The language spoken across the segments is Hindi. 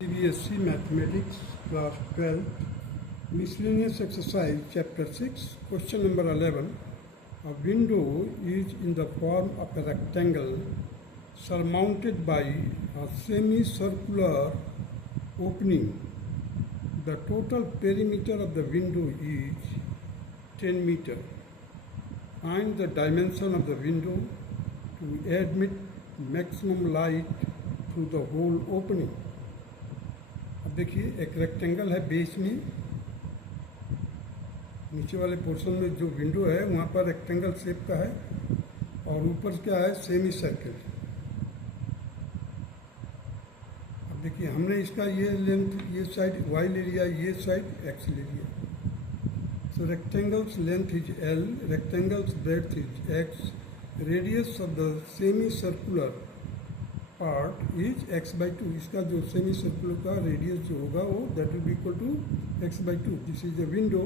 CBSE Mathematics Class 12 Miscellaneous Exercise Chapter 6 Question number 11. A window is in the form of a rectangle surmounted by a semicircular opening. The total perimeter of the window is 10 meter. Find the dimension of the window to admit maximum light through the whole opening. अब देखिए एक रेक्टेंगल है बेस में, नीचे वाले पोर्शन में जो विंडो है वहाँ पर रेक्टेंगल शेप का है और ऊपर क्या है सेमी सर्कल। अब देखिए हमने इसका ये लेंथ ये साइड y ले लिया, ये साइड x ले लिया। So rectangle's length is l, rectangle's breadth is x, radius of the semi circular part is x by 2। इसका जो सेमी सर्कुलर का रेडियस जो होगा वो that will be equal to x by 2। This is the window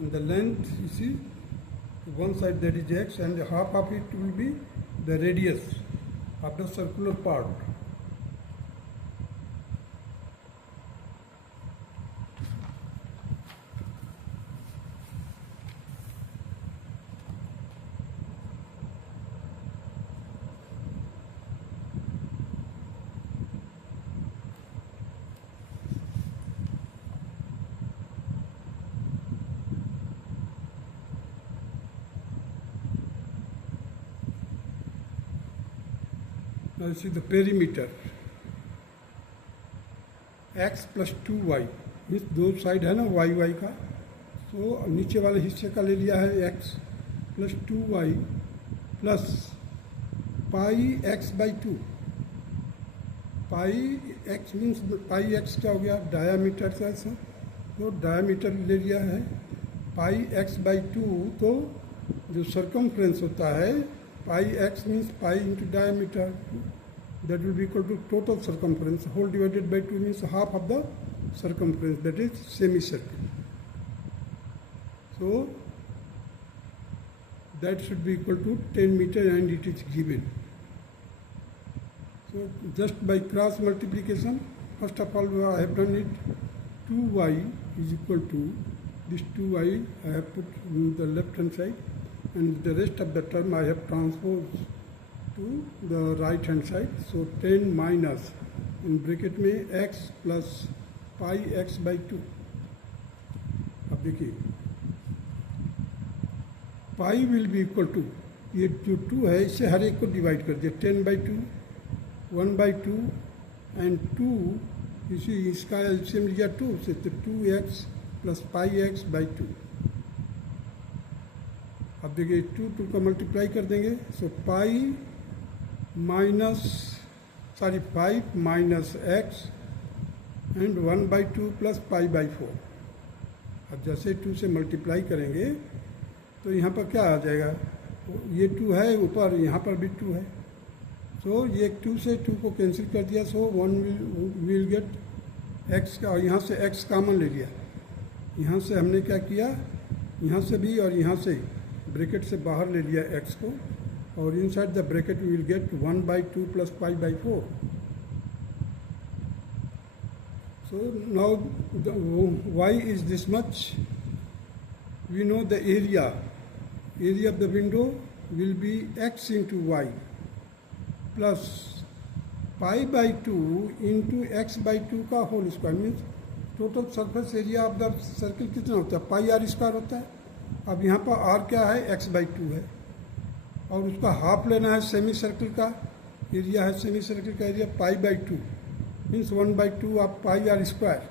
and the length is one side that is x and half of it will be the radius of the circular part. Now see the perimeter x plus 2y, means दो साइड है ना y का, तो नीचे वाले हिस्से का ले लिया है x plus 2y plus pi x by 2। Pi x means pi x क्या हो गया डायामीटर का, तो डायामीटर ले लिया है पाई x by 2। तो जो सरकमफ्रेंस होता है पाई x means pi into diameter, that will be equal to total circumference, whole divided by 2 means half of the circumference, that is semicircle. So that should be equal to 10 meter and it is given. So just by cross multiplication, first of all I have done it, 2y is equal to this 2y I have put in the left hand side and the rest of the term I have transposed to the right hand side। so 10 minus in bracket में x plus pi x by 2। अब देखिए पाई विल बी इक्वल टू, ये जो 2 है इससे हर एक को डिवाइड कर दिया, 10 by 2, 1 by 2 एंड 2 इसी इसका एलसीएम लिया 2 से, तो 2x plus pi x by 2। अब देखिए 2 का मल्टीप्लाई कर देंगे, so pi minus 5 minus x and 1 by 2 plus pi by 4। अब जैसे 2 से मल्टीप्लाई करेंगे तो यहाँ पर क्या आ जाएगा, ये 2 है ऊपर, यहाँ पर भी 2 है, सो ये 2 से 2 को कैंसिल कर दिया, सो 1 विल गेट x का, और यहाँ से x कॉमन ले लिया। यहाँ से हमने क्या किया, यहाँ से भी और यहाँ से ब्रैकेट से बाहर ले लिया x को, और inside the bracket we will get 1 by 2 plus pi by 4। so now the y is this much, we know the area of the window will be x into y plus pi by 2 into x by 2 का whole square, means total surface area of the circle कितना होता है, पाई आर स्क्वायर होता है। अब यहाँ पर r क्या है, x by 2 है, और उसका हाफ लेना है सेमी सर्कल का एरिया है, सेमी सर्कल का area pi by 2 means 1 by 2 of pi r square,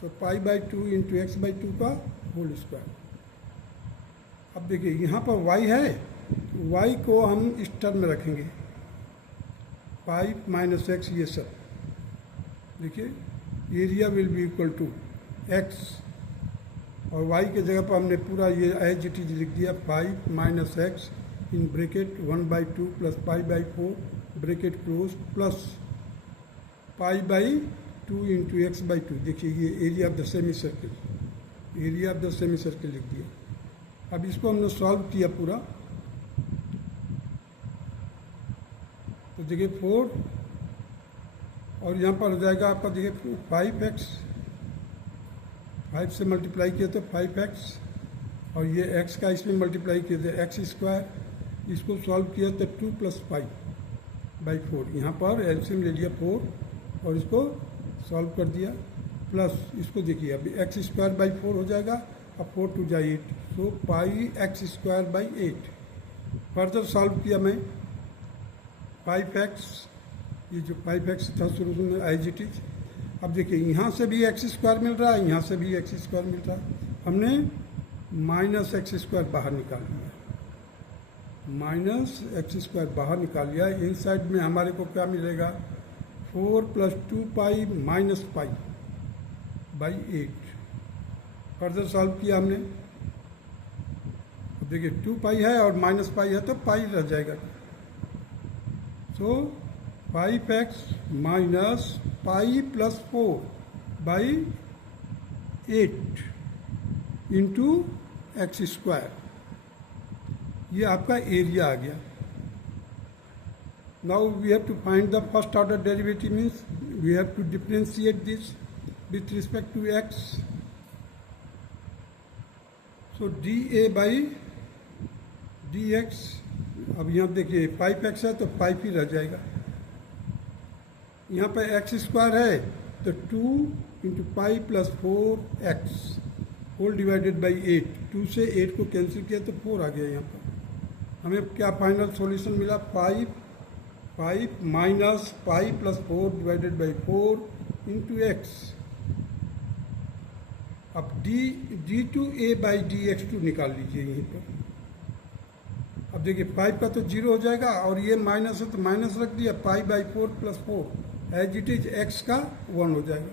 so pi by 2 into x by 2 का होल स्क्वायर। अब देखिए यहाँ पर y है, y को हम इस टर्म में रखेंगे, पाई माइनस एक्स, ये सब देखिए area will be equal to x, और y के जगह पर हमने पूरा ये एज इट इज लिख दिया, 5 minus x in bracket 1 by 2 plus pi by 4 bracket close plus pi by 2 into x by 2। देखिए ये area of the semi circle, area of the semi circle लिख दिया। अब इसको हमने सॉल्व किया पूरा, तो देखिए 4 और यहाँ पर हो जाएगा आपका देखिए 5x, 5 से मल्टीप्लाई किया तो 5x, और ये x का इसमें मल्टीप्लाई किया तो x स्क्वायर, इसको सॉल्व किया तो 2 + 5/4, यहाँ पर एलसीएम ले लिया 4 और इसको सॉल्व कर दिया, प्लस इसको देखिए अभी x²/4 हो जाएगा, अब 4 × 2 = 8, सो πx²/8। फर्दर सॉल्व किया मैं 5x, ये जो 5x था शुरू में एज इट इज। अब देखिए यहाँ से भी x² मिल रहा है, यहाँ से भी x² मिल रहा है, हमने -x² बाहर निकाल लिया, -x² बाहर निकाल लिया। इन साइड में हमारे को क्या मिलेगा, 4 + 2π - π/8। फर्दर सॉल्व किया हमने, अब देखिए 2π है और -π है तो π रह जाएगा, सो 5x - π + 4/8 इंटू x², ये आपका एरिया आ गया। Now we have to find the first order derivative, means we have to differentiate this with respect to x, so dA/dx, अब यहाँ देखिए 5x है तो 5 ही रह जाएगा, यहाँ पे x² है तो 2 × π + 4x होल डिवाइडेड बाई 8, 2 से 8 को कैंसिल किया तो 4 आ गया। यहाँ पर हमें क्या फाइनल सॉल्यूशन मिला, 5 - π + 4/4 इंटू x। अब d2A/dx2 निकाल लीजिए यहीं पर। अब देखिए 5 का तो 0 हो जाएगा और ये माइनस है तो माइनस रख दिया, π/4 + 4 एज इट इज, x का 1 हो जाएगा।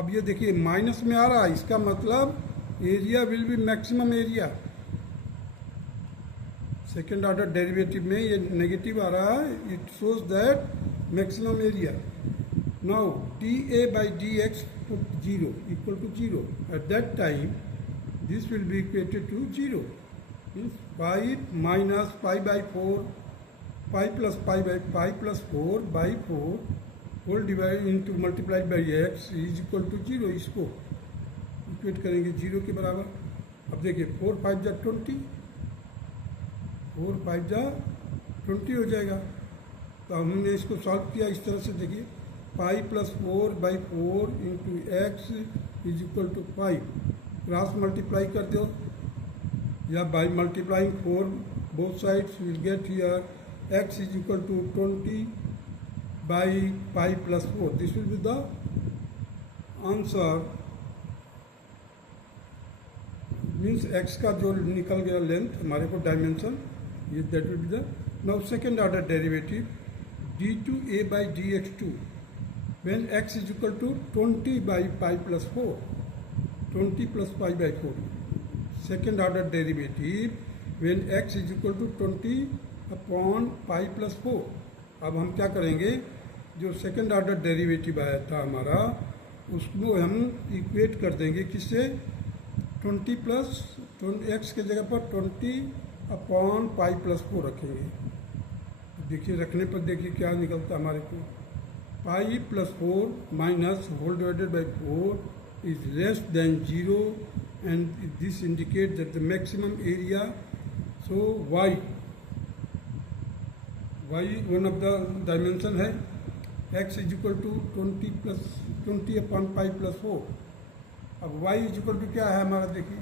अब ये देखिए माइनस में आ रहा है, इसका मतलब area will B maximum area. Second order derivative में ये नेगेटिव आ रहा है, it shows that maximum area. Now dA/dx put 0 equal to 0, at that time this will be equated to 0, means 5 - π/4 π + π + 4/4 whole divide into multiplied by x is equal to 0। इसको इक्वेट करेंगे 0 के बराबर। अब देखिए 4 × 5 = 20, 4 × 5 = 20 हो जाएगा। तो हमने इसको सॉल्व किया इस तरह से, देखिए π + 4/4 into x is equal to 5, cross multiply कर दो या by multiplying 4 both sides will get here x is equal to 20/π + 4, this will be the answer, means x का जो निकल गया लेंथ हमारे को डायमेंशन, ये that will be the. Now second order derivative d2A/dx2 when x is equal to 20/π + 4, 20 + π/4। Second order derivative when x is equal to 20/π + 4। अब हम क्या करेंगे, जो सेकेंड ऑर्डर डेरिवेटिव आया था हमारा, उसको हम इक्वेट कर देंगे किससे, 20 + x के जगह पर 20/π + 4 रखेंगे। देखिए रखने पर देखिए क्या निकलता हमारे को, π + 4 minus whole divided by 4 is less than 0 and this indicate that the maximum area, so y one of the dimension है, x इज इक्वल टू 20/π + 4। अब y इज इक्वल टू क्या है हमारा, देखिए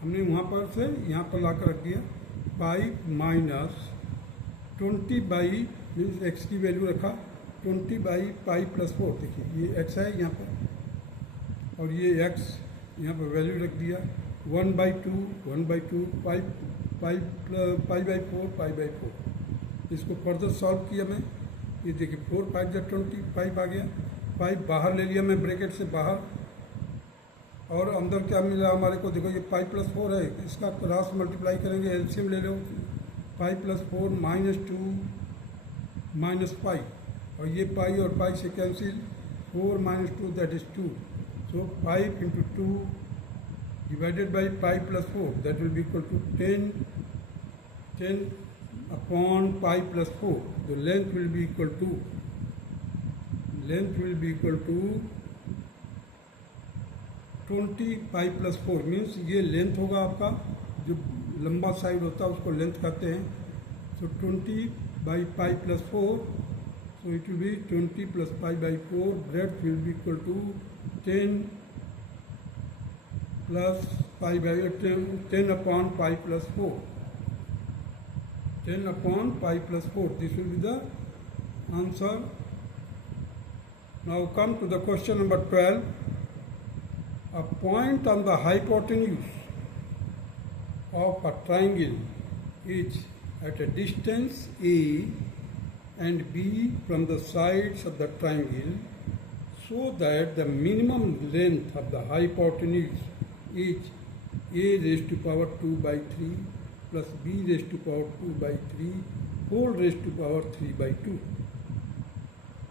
हमने वहाँ पर से यहाँ पर ला कर रख दिया, π - 20/, मीन्स x की वैल्यू रखा 20/π + 4। देखिए ये x है यहाँ पर और ये x यहाँ पर वैल्यू रख दिया 1/2 π/4 π/4। इसको फर्दर सॉल्व किया मैं, ये देखिए 4 × 5 = 20, 5 आ गया, 5 बाहर ले लिया मैं ब्रैकेट से बाहर, और अंदर क्या मिला हमारे को, देखो ये π + 4 है, इसका क्रॉस मल्टीप्लाई करेंगे, एलसीएम ले लो, π + 4 - 2 - π, और ये π और π से cancel, 4 - 2 that is 2, so 5 × 2 divided by π + 4 that will be equal to 10 upon pi plus 4. The length will be equal to 20 pi plus 4 means ये लेंथ होगा आपका, जो लंबा साइड होता है उसको लेंथ कहते हैं. So 20 by pi plus 4, so it will be 20 plus pi by 4, breadth will be equal to 10 plus pi by 10 upon pi plus 4. 10 upon pi plus 4. This will be the answer. Now come to the question number 12. A point on the hypotenuse of a triangle is at a distance A and B from the sides of the triangle, so that the minimum length of the hypotenuse is A raised to power 2 by 3 plus B raised to power 2 by 3 whole raised to power 3 by 2.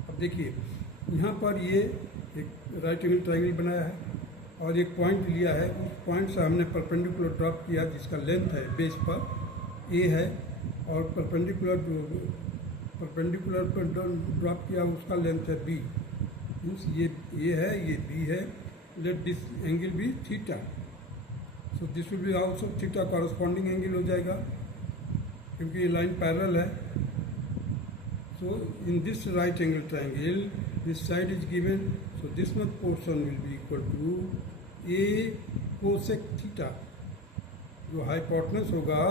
अब देखिए यहाँ पर ये एक राइट एंगल ट्राइंगल बनाया है और एक पॉइंट लिया है. उस पॉइंट से हमने परपेंडिकुलर ड्रॉप किया जिसका लेंथ है बेस पर A है, और परपेंडिकुलर पर ड्रॉप किया उसका लेंथ है B. मीन्स ये A है, ये B है. Let this angle be theta. So this will be also theta, corresponding angle हो जाएगा क्योंकि ये लाइन पैरेलल है. So in this right angle triangle this side is given, so this much portion will be equal to A cosec theta. जो हाइपोटेनस होगा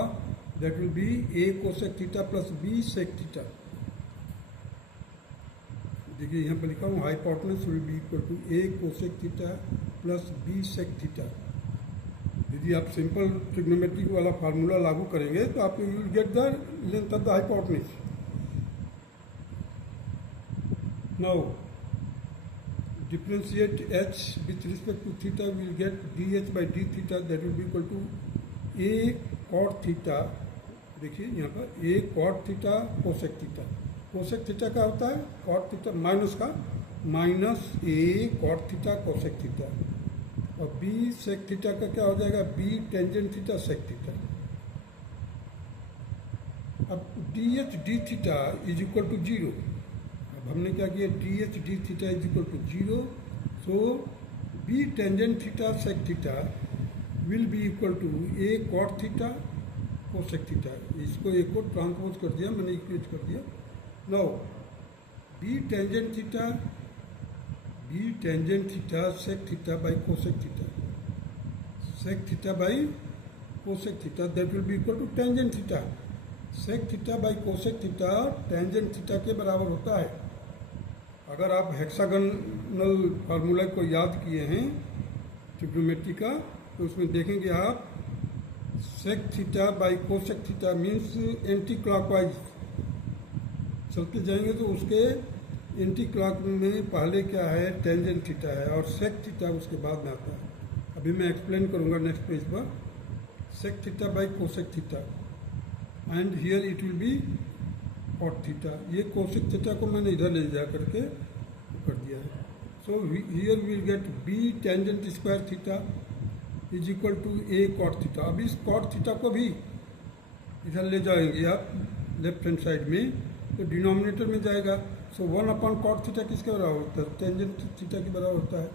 that will be A cosec theta plus B sec theta. देखिए यहाँ पर लिखा हूँ hypotenuse will be equal to A cosec theta plus B sec theta. यदि आप सिंपल ट्रिग्नोमेट्री वाला फार्मूला लागू करेंगे तो आप you will get the length of the hypotenuse. Now differentiate h with respect to theta, we will get dh by d theta, that will be equal to a cot theta. देखिए यहाँ पर a cot theta cosec theta. cosec theta का होता है cot theta माइनस का minus a cot theta cosec theta, और b sec theta का क्या हो जाएगा b tangent theta sec theta. अब dh d theta is equal to 0. हमने क्या किया D H D theta is equal to 0. So B tangent theta sec theta will be equal to A cot theta cosec theta. इसको एक को ट्रांसपोज कर दिया मैंने, इक्वेट कर दिया. Now B tangent theta sec theta by cosec theta, sec theta by cosec theta, that will be equal to tangent theta. Sec theta by cosec theta tangent theta के बराबर होता है. अगर आप हेक्सागोनल फार्मूला को याद किए हैं ट्रिग्नोमेट्री का तो उसमें देखेंगे आप sec theta by cosec theta means anti clockwise चलते जाएंगे तो उसके एंटी क्लॉक में पहले क्या है टेंजेंट थीटा है और सेक थीटा उसके बाद में आता है. अभी मैं एक्सप्लेन करूंगा नेक्स्ट पेज पर. Sec theta by cosec theta and here it will be cot theta. ये कोसेक थीटा को मैंने इधर ले जा करके कर दिया है. So here will get B tangent square theta is equal to A cot theta. अब इस कॉट थीटा को भी इधर ले जाएंगे आप लेफ्ट हैंड साइड में तो डिनोमिनेटर में जाएगा. सो 1 अपॉन कॉट थीटा किसके बराबर होता है टेंजेंट थीटा के बराबर होता है.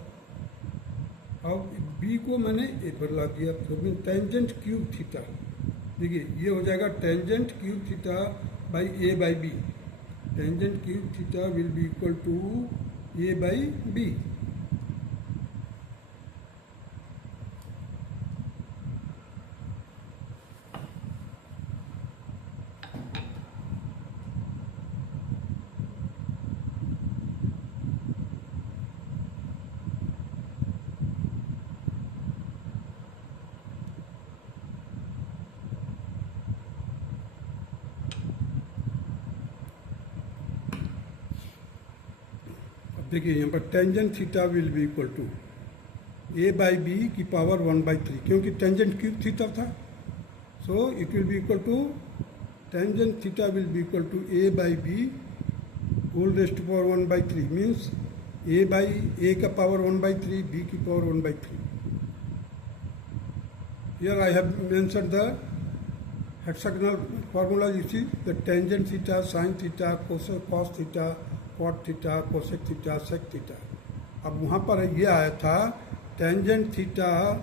अब बी को मैंने ए पर ला दिया तो टेंजेंट क्यूब थीटा. देखिए ये हो जाएगा tangent cube theta by A by B. Tangent cube theta will be equal to A by B. देखिए यहाँ पर tangent theta will be equal to A by B की पावर 1/3 क्योंकि टेंजेंट क्यूब थीटा था. So it will be equal to tangent theta will be equal to A by B whole raised to power 1/3 means A का पावर 1/3 बी की power 1/3. Here I have mention the hexagonal formula you see the tangent theta, sin theta, cos theta, cot theta, cosec theta, sec theta. अब वहाँ पर ये आया था tangent theta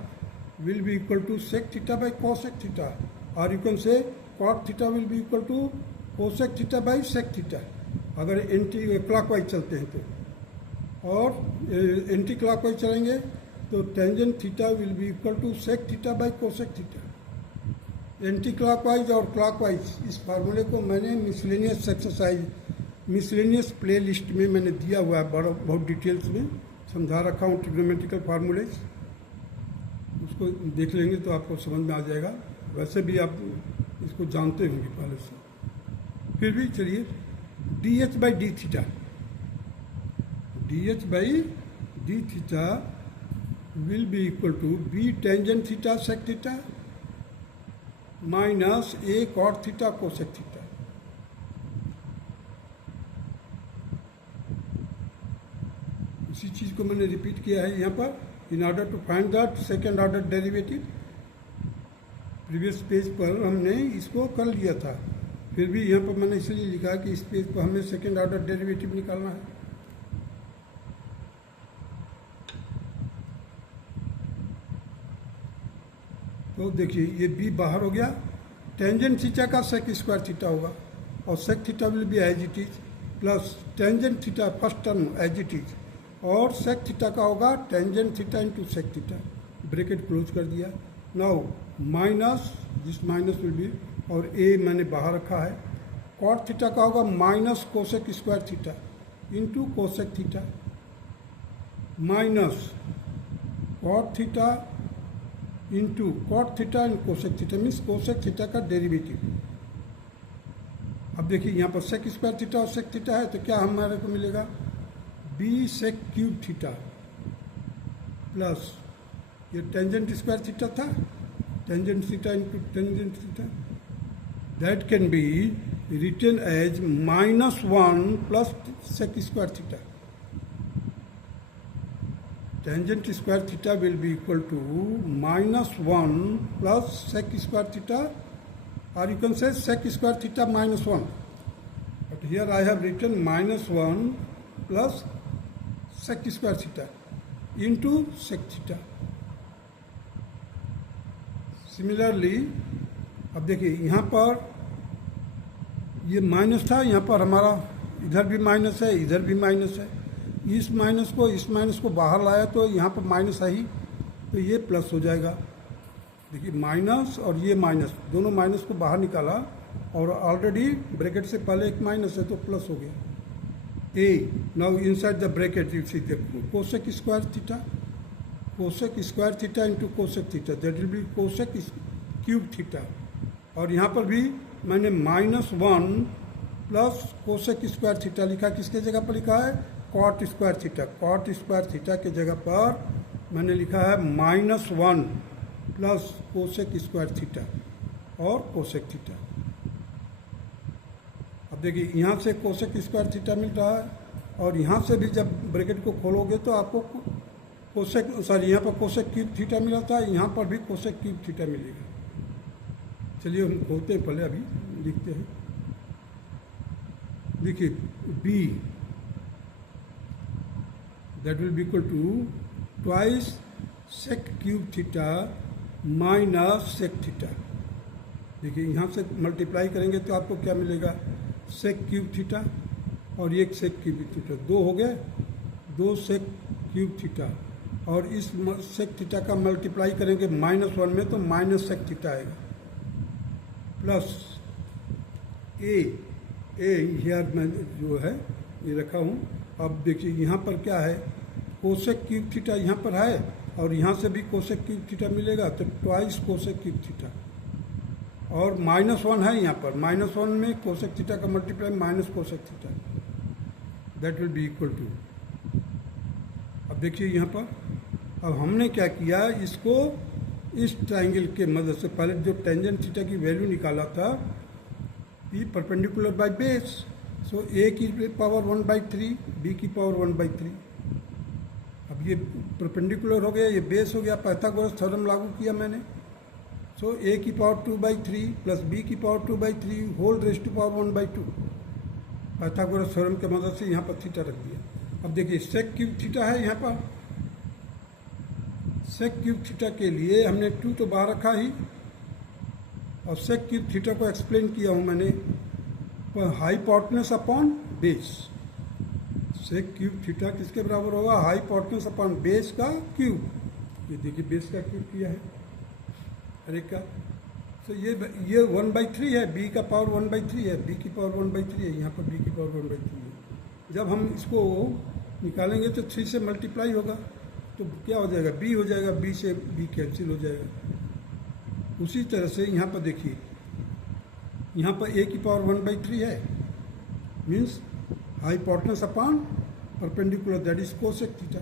will be equal to sec theta by cosec theta, or you can say cot theta will be equal to cosec theta by sec theta अगर एंटी क्लॉकवाइज चलते हैं तो, और एंटी क्लॉकवाइज चलेंगे तो tangent theta will be equal to sec theta by cosec theta. Anti clockwise और क्लॉकवाइज इस फार्मूले को मैंने miscellaneous exercise miscellaneous playlist में मैंने दिया हुआ है, बहुत डिटेल्स में समझा रखा हूँ ट्रिग्नोमेट्रिकल फार्मूलेज. उसको देख लेंगे तो आपको समझ में आ जाएगा. वैसे भी आप इसको जानते होंगे पहले से, फिर भी चलिए D H by D theta, D H by D theta will be equal to B tangent theta sec theta minus A cot theta cosec theta. इसी चीज को मैंने रिपीट किया है यहाँ पर in order to find that second order derivative. Previous page पर हमने इसको कर लिया था, फिर भी यहाँ पर मैंने इसलिए लिखा कि इस पेज पर हमें सेकेंड ऑर्डर डेरिवेटिव निकालना है. तो देखिए ये बी बाहर हो गया. टेंजेंट थीटा का सेक स्क्वायर थीटा होगा और sec theta will be as it is plus tangent theta first term as it is और सेक थीटा का होगा tangent theta into sec theta. Bracket close कर दिया. Now minus this minus will be और ए मैंने बाहर रखा है. कॉट थीटा का होगा minus cosec square theta into cosec theta minus cot theta into cot theta and cosec theta means cosec theta का डेरिवेटिव. अब देखिए यहाँ पर सेक स्क्वायर थीटा और सेक थीटा है तो क्या हमारे को मिलेगा b sec cube theta plus ये टेंजेंट स्क्वायर थीटा था, tangent theta into tangent theta, that can be written as -1 plus sec square theta. Tangent square theta will be equal to -1 plus sec square theta, or you can say sec square theta -1. But here I have written -1 plus sec square theta into sec theta. Similarly, अब देखिए यहाँ पर ये माइनस था, यहाँ पर हमारा इधर भी माइनस है इधर भी माइनस है. इस माइनस को बाहर लाया तो यहाँ पर माइनस है ही, तो ये प्लस हो जाएगा. देखिए माइनस और ये माइनस दोनों माइनस को बाहर निकाला और ऑलरेडी ब्रैकेट से पहले एक माइनस है तो प्लस हो गया. A now inside the bracket you see the cosec square theta into cosec theta that will be cosec cube theta. और यहाँ पर भी मैंने -1 प्लस कोसेक स्क्वायर थीटा लिखा. किसके जगह पर लिखा है cot square theta. Cot square theta के जगह पर मैंने लिखा है -1 प्लस कोसेक स्क्वायर थीटा और कोसेक थीटा. अब देखिए यहाँ से कोसेक स्क्वायर थीटा मिल रहा है और यहाँ से भी जब ब्रैकेट को खोलोगे तो आपको कोसेक यहाँ पर कोसेक क्यूब थीटा मिला था, यहाँ पर भी कोसेक क्यूब थीटा मिलेगा. चलिए हम खोलते हैं, पहले अभी लिखते हैं. देखिए b that will be equal to twice sec cube theta minus sec theta. देखिए यहाँ से मल्टीप्लाई करेंगे तो आपको क्या मिलेगा सेक क्यूब थीटा और एक सेक क्यूब थीटा, 2 हो गए, 2 सेक क्यूब थीटा और इस सेक थीटा का मल्टीप्लाई करेंगे -1 में तो माइनस सेक थीटा आएगा प्लस ए हियर मैं जो है ये रखा हूँ. अब देखिए यहाँ पर क्या है कोसेक क्यूब थीटा यहाँ पर है और यहाँ से भी कोसेक क्यूब थीटा मिलेगा तो ट्वाइस कोसेक क्यूब थीटा और -1 है यहाँ पर. -1 में कोसेक थीटा का multiply minus cosec theta that will be equal to. अब देखिए यहाँ पर अब हमने क्या किया इसको इस ट्राइंगल के मदद से पहले जो टेंजेंट थीटा की वैल्यू निकाला था E perpendicular by base, so a की पावर 1/3 बी की पावर 1/3. अब ये परपेंडिकुलर हो गया, ये बेस हो गया, पाइथागोरस थ्योरम लागू किया मैंने. सो ए की पावर 2/3 प्लस बी की power 2/3 whole raised to power 1/2। Pythagoras theorem के मदद से यहाँ पर थीटा रख दिया। अब देखिए सेक क्यूब थीटा है यहाँ पर। सेक क्यूब थीटा के लिए हमने 2 तो बाहर रखा ही, और सेक क्यूब थीटा को एक्सप्लेन किया हूँ मैंने, hypotenuse upon base. Sec cube theta किसके बराबर होगा? हाइपोटेनस अपॉन बेस का क्यूब। ये देखिए बेस का क्यूब किया है हर एक का। तो ये 1/3 है, बी का पावर 1/3 है, बी की पावर 1/3 है, यहाँ पर बी की पावर 1/3 है। जब हम इसको निकालेंगे तो 3 से मल्टीप्लाई होगा, तो क्या हो जाएगा? बी हो जाएगा, बी से बी कैंसिल हो जाएगा। उसी तरह से यहाँ पर देखिए, यहाँ पर ए की पावर 1/3 है, means hypotenuse upon perpendicular, that is cosec theta.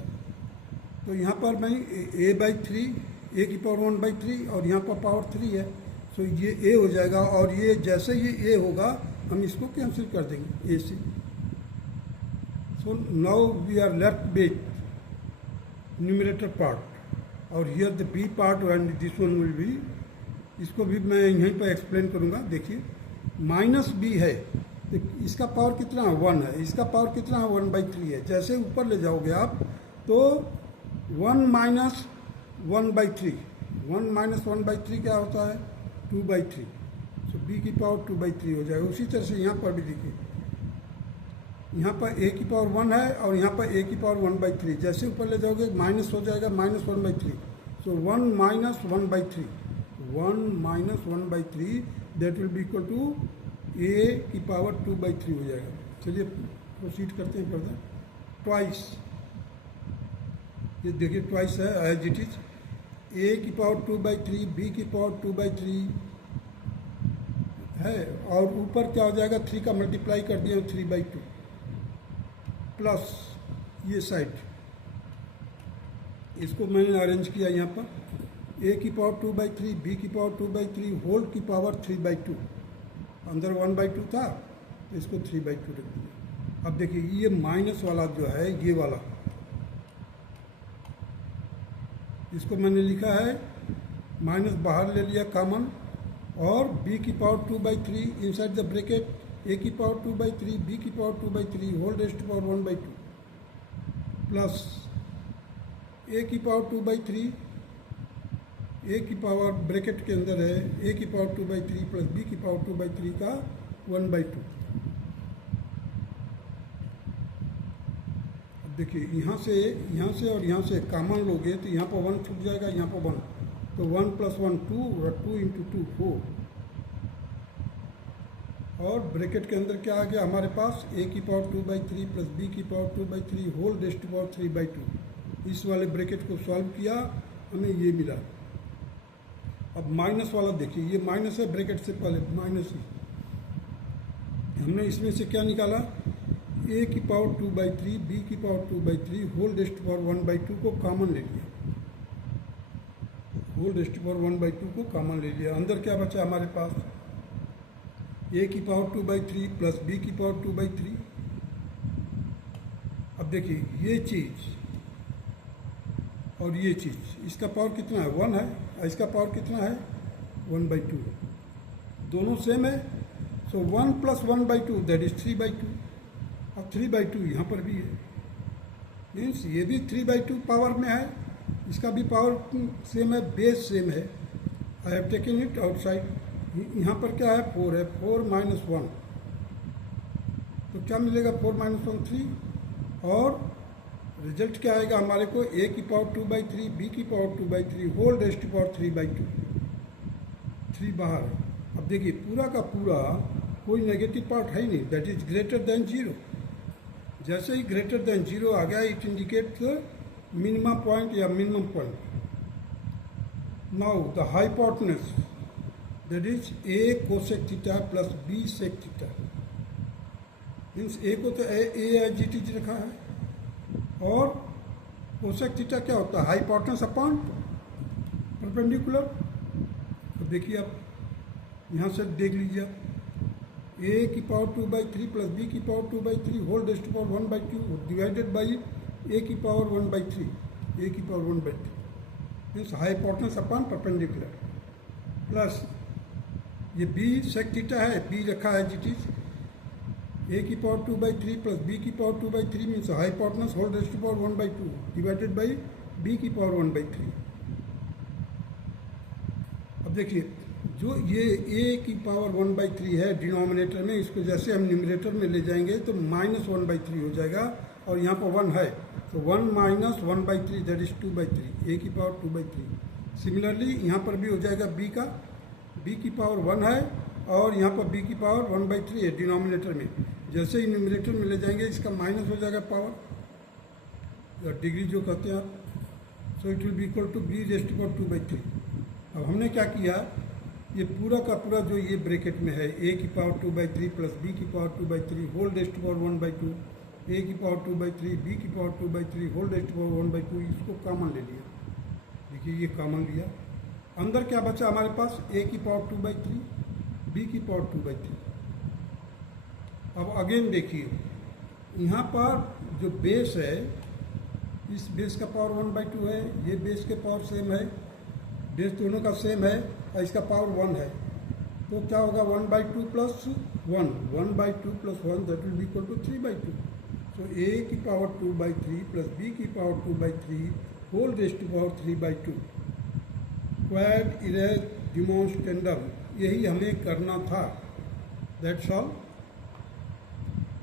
तो यहाँ पर मैं a/3, ए की पावर 1/3 और यहाँ पर पावर 3 है, तो ये ए हो जाएगा, और ये जैसे ये ए होगा हम इसको कैंसिल कर देंगे ए से। So now we are left with numerator part, और here the B part and this one will be, इसको भी मैं यहीं पर एक्सप्लेन करूँगा। देखिए माइनस बी है, तो इसका पावर कितना है? 1 है, इसका पावर कितना है? 1/3 है। जैसे ऊपर ले जाओगे आप तो 1 माइनस 1/3, 1 माइनस 1/3 क्या होता है? 2/3। सो बी की पावर 2/3 हो जाएगा। उसी तरह से यहाँ पर भी देखिए, यहाँ पर ए की पावर 1 है और यहाँ पर ए की पावर 1/3। जैसे ऊपर ले जाओगे माइनस हो जाएगा, minus 1/3। So 1 minus 1/3, 1 minus 1/3 that will be equal to a की पावर 2/3 हो जाएगा। चलिए प्रोसीड करते हैं फर्दर। ट्वाइस, ये देखिए ट्वाइस है एज इट इज। ए की पावर 2/3, बी की पावर 2/3 है, और ऊपर क्या हो जाएगा? 3 का मल्टीप्लाई कर दिया 3/2 प्लस ये साइड, इसको मैंने अरेंज किया यहाँ पर। ए की पावर 2/3, बी की पावर 2/3 होल की पावर 3/2। अंदर 1/2 था तो इसको 3/2 रख दिया। अब देखिए ये माइनस वाला जो है, ये वाला, इसको मैंने लिखा है माइनस बाहर ले लिया कॉमन, और b की power 2/3 inside the bracket, a की पावर 2/3, b की power 2/3 whole raised to power 1/2 plus a की पावर 2/3, a की पावर ब्रैकेट के अंदर है a की पावर 2/3 प्लस b की पावर 2/3 का 1/2। अब देखिए यहाँ से और यहाँ से कॉमन लोगे तो यहाँ पर 1 छूट जाएगा, यहाँ पर 1, तो 1 + 1 2 और 2 × 2 4, और ब्रैकेट के अंदर क्या आ गया हमारे पास? a की पावर 2/3 प्लस b की power 2/3 whole raised to power 3/2। इस वाले ब्रैकेट को सॉल्व किया, हमें ये मिला। अब माइनस वाला देखिए, ये माइनस है, ब्रैकेट से पहले माइनस ही। हमने इसमें से क्या निकाला? a की पावर 2/3, b की power 2/3 whole raised to power 1/2 को कॉमन ले लिया, होल रेस्ट टू पावर 1/2 को कॉमन ले लिया। अंदर क्या बचा हमारे पास? a की पावर 2/3 प्लस b की पावर 2/3। अब देखिए ये चीज और ये चीज, इसका पावर कितना है? 1 है, और इसका पावर कितना है? 1/2। दोनों सेम है, सो 1 + 1/2 दैट इज 3/2। अब 3/2 यहाँ पर भी है, मीन्स ये भी 3/2 पावर में है, इसका भी पावर सेम है, बेस सेम है। I have taken it outside. यहाँ पर क्या है? 4 है, 4 - 1, तो क्या मिलेगा? 4 - 1 3, और रिजल्ट क्या आएगा हमारे को? a की पावर 2/3, b की power 2/3 whole raised to power 3/2, 3 बाहर है। अब देखिए पूरा का पूरा कोई नेगेटिव पार्ट है ही नहीं, दैट इज ग्रेटर देन 0। जैसे ही ग्रेटर देन 0 आ गया, इट इंडिकेट्स मिनिमम पॉइंट या minimum point. Now the hypotenuse that is a cosec theta plus b sec theta, means a को तो a एज इट इज रखा है, और कोसेक थीटा क्या होता है? Hypotenuse upon perpendicular. तो देखिए आप यहाँ से देख लीजिए, a की पावर 2/3 प्लस b की power 2/3 whole raised to power 1/2 divided by a की पावर 1/3, a की power 1/3 means hypotenuse upon perpendicular. Plus ये b sec थीटा है, b रखा है जिट इज a की पावर 2/3 प्लस b की power 2/3 means hypotenuse whole raised to power 1/2 divided by b की पावर 1/3। अब देखिए जो ये a की पावर 1/3 है डिनोमिनेटर में, इसको जैसे हम न्यूमरेटर में ले जाएंगे तो -1/3 हो जाएगा, और यहाँ पर 1 है तो 1 - 1/3 दैट इज 2/3, a की पावर 2/3। सिमिलरली यहाँ पर भी हो जाएगा b की पावर 1 है और यहाँ पर b की पावर 1/3 है डिनोमिनेटर में, जैसे ही न्यूमरेटर में ले जाएंगे इसका माइनस हो जाएगा पावर, डिग्री जो कहते हैं आप, so it will be equal to b raised to power 2/3। अब हमने क्या किया, ये पूरा का पूरा जो ये ब्रैकेट में है a की पावर 2/3 प्लस b की power 2/3 whole raised to power 1/2, a की पावर 2/3 b की power 2/3 whole raised to power 1/2, इसको कॉमन ले लिया। देखिए ये कॉमन लिया, अंदर क्या बचा हमारे पास, a की पावर 2/3 b की पावर 2/3। अब अगेन देखिए यहाँ पर जो बेस है, इस बेस का पावर 1/2 है, ये बेस के पावर सेम है, बेस दोनों का सेम है और इसका पावर 1 है, तो क्या होगा 1/2 plus 1, 1/2 plus 1 that will be equal to 3/2। So a की पावर 2/3 प्लस b की power 2/3 whole raised to power 3/2। Quod erat demonstrandum, यही हमें करना था, दैट्स ऑल।